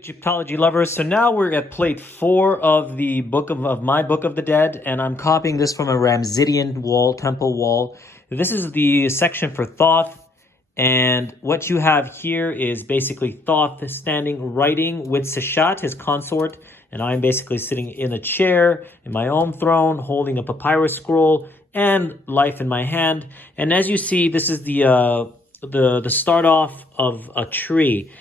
Egyptology lovers, so now we're at plate 4 of the book of my Book of the Dead, and I'm copying this from a Ramzidian wall, temple wall. This is the section for Thoth, and what you have here is basically Thoth standing writing with Sheshat, his consort, and I'm basically sitting in a chair in my own throne, holding a papyrus scroll and life in my hand. And as you see, this is the start off of a tree.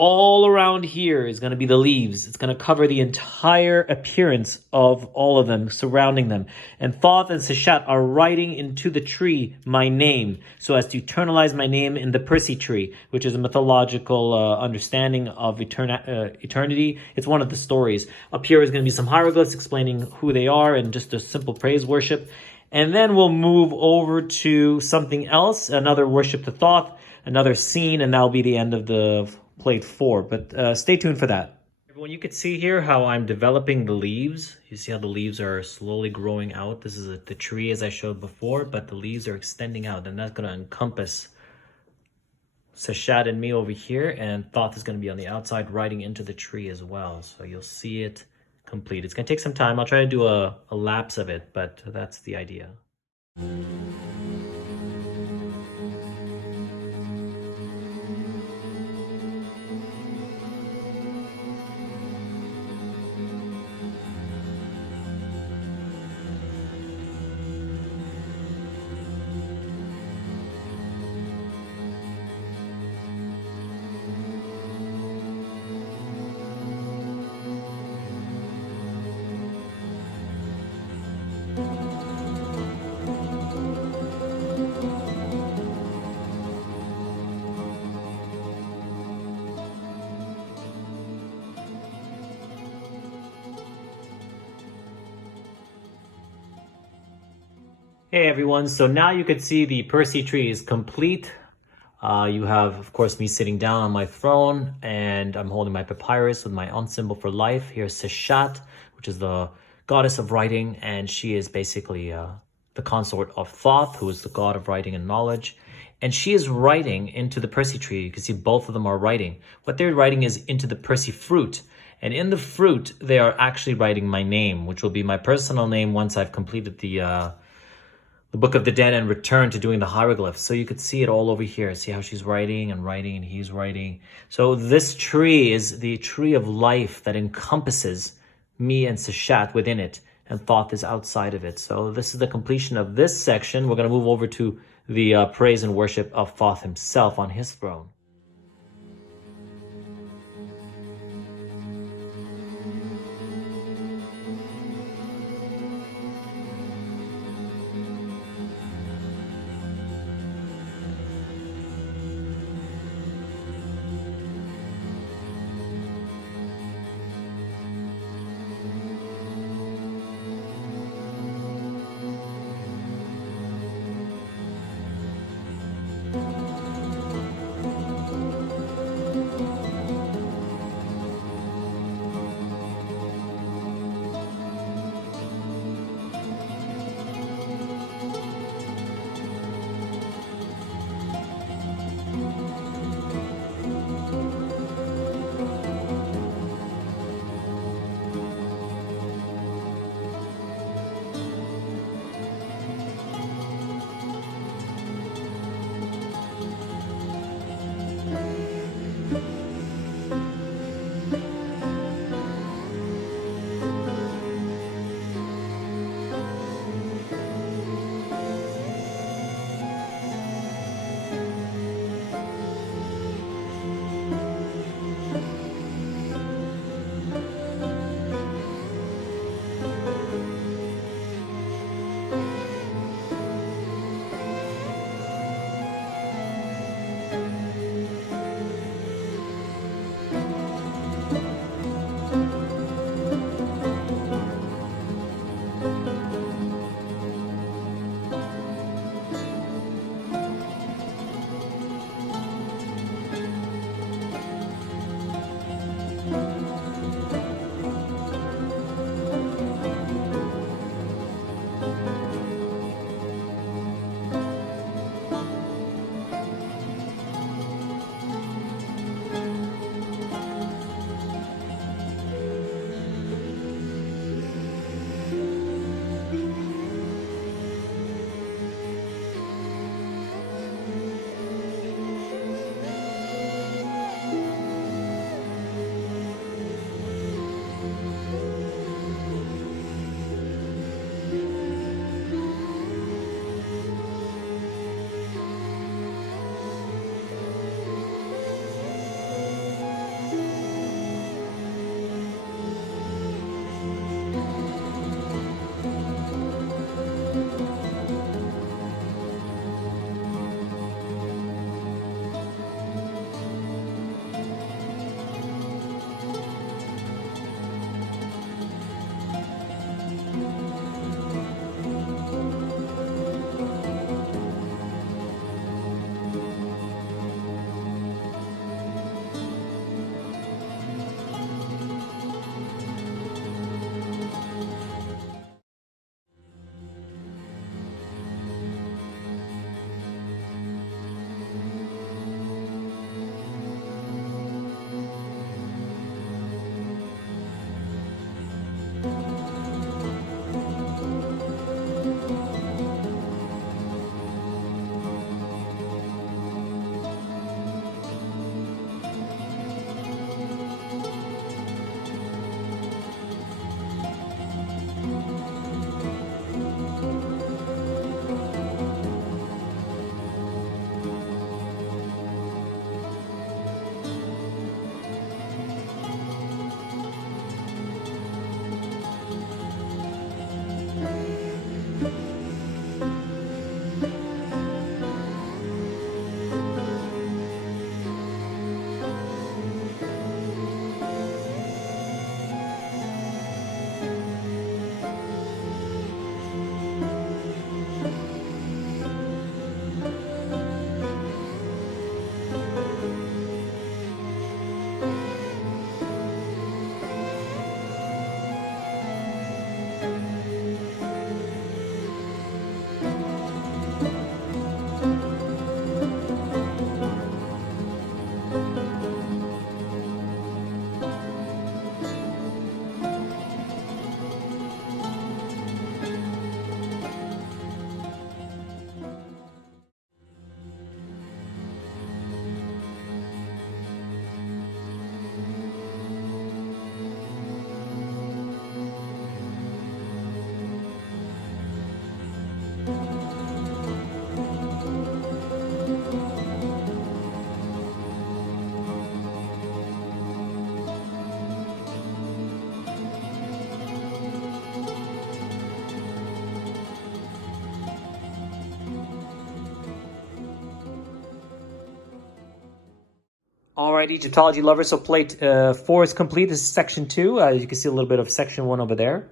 All around here is going to be the leaves. It's going to cover the entire appearance of all of them, surrounding them. And Thoth and Sheshat are writing into the tree my name, so as to eternalize my name in the Persea Tree, which is a mythological understanding of eternity. It's one of the stories. Up here is going to be some hieroglyphs explaining who they are and just a simple praise worship. And then we'll move over to something else, another worship to Thoth, another scene, and that'll be the end of the plate 4, but stay tuned for that. Everyone, you can see here how I'm developing the leaves. You see how the leaves are slowly growing out. This is the tree as I showed before, but the leaves are extending out, and that's going to encompass Sheshat and me over here, and Thoth is going to be on the outside writing into the tree as well. So you'll see it complete. It's going to take some time. I'll try to do a lapse of it, but that's the idea. Hey everyone, so now you can see the Persea Tree is complete. You have, of course, me sitting down on my throne, and I'm holding my papyrus with my own symbol for life. Here's Sheshat, which is the goddess of writing, and she is basically the consort of Thoth, who is the god of writing and knowledge. And she is writing into the Persea Tree. You can see both of them are writing. What they're writing is into the Persea fruit. And in the fruit, they are actually writing my name, which will be my personal name once I've completed the Book of the Dead and return to doing the hieroglyphs. So you could see it all over here. See how she's writing and writing and he's writing. So this tree is the tree of life that encompasses me and Sheshat within it, and Thoth is outside of it. So this is the completion of this section. We're going to move over to the praise and worship of Thoth himself on his throne. Alright, Egyptology lovers, so plate 4 is complete. This is section 2. You can see a little bit of section 1 over there.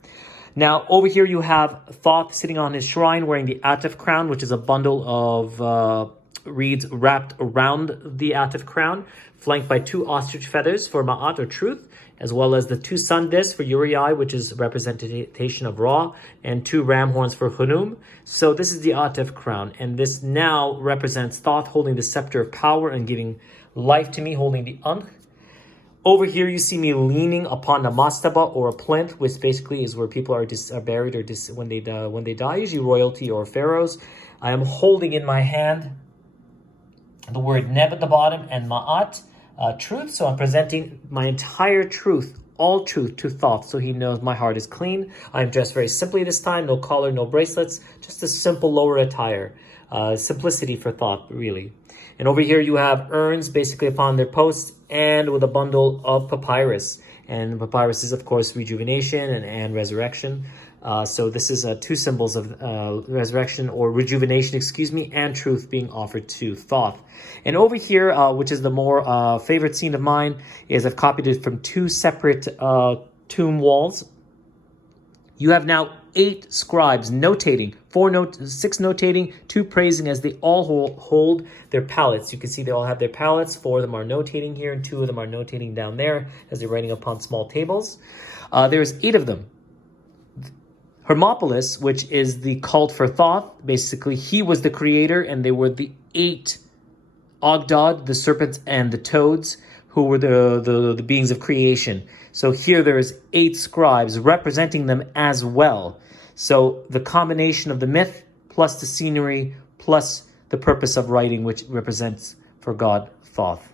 Now, over here you have Thoth sitting on his shrine wearing the Atef crown, which is a bundle of reeds wrapped around the Atef crown, flanked by 2 ostrich feathers for Ma'at, or truth, as well as the 2 sun discs for Uriah, which is representation of Ra, and 2 ram horns for Hunum. So this is the Atef crown, and this now represents Thoth holding the scepter of power and giving life to me, holding the Ankh. Over here, you see me leaning upon a mastaba, or a plinth, which basically is where people are buried or when they die, usually royalty or pharaohs. I am holding in my hand the word Neb at the bottom and Ma'at, truth. So I'm presenting my entire truth, all truth to Thoth, so he knows my heart is clean. I'm dressed very simply this time, no collar, no bracelets, just a simple lower attire. Simplicity for Thoth, really. And over here you have urns basically upon their posts and with a bundle of papyrus. And papyrus is, of course, rejuvenation and resurrection. So this is 2 symbols of resurrection or rejuvenation, and truth being offered to Thoth. And over here, which is the more favorite scene of mine, is I've copied it from 2 separate tomb walls. You have now 8 scribes notating, 6 notating, 2 praising, as they all hold their palettes. You can see they all have their palettes. 4 of them are notating here, and 2 of them are notating down there as they're writing upon small tables. There's 8 of them. Hermopolis, which is the cult for Thoth, basically he was the creator, and they were the 8 Oagdoad, the serpents and the toads, who were the beings of creation. So here there's 8 scribes representing them as well. So the combination of the myth plus the scenery plus the purpose of writing, which represents for God Thoth.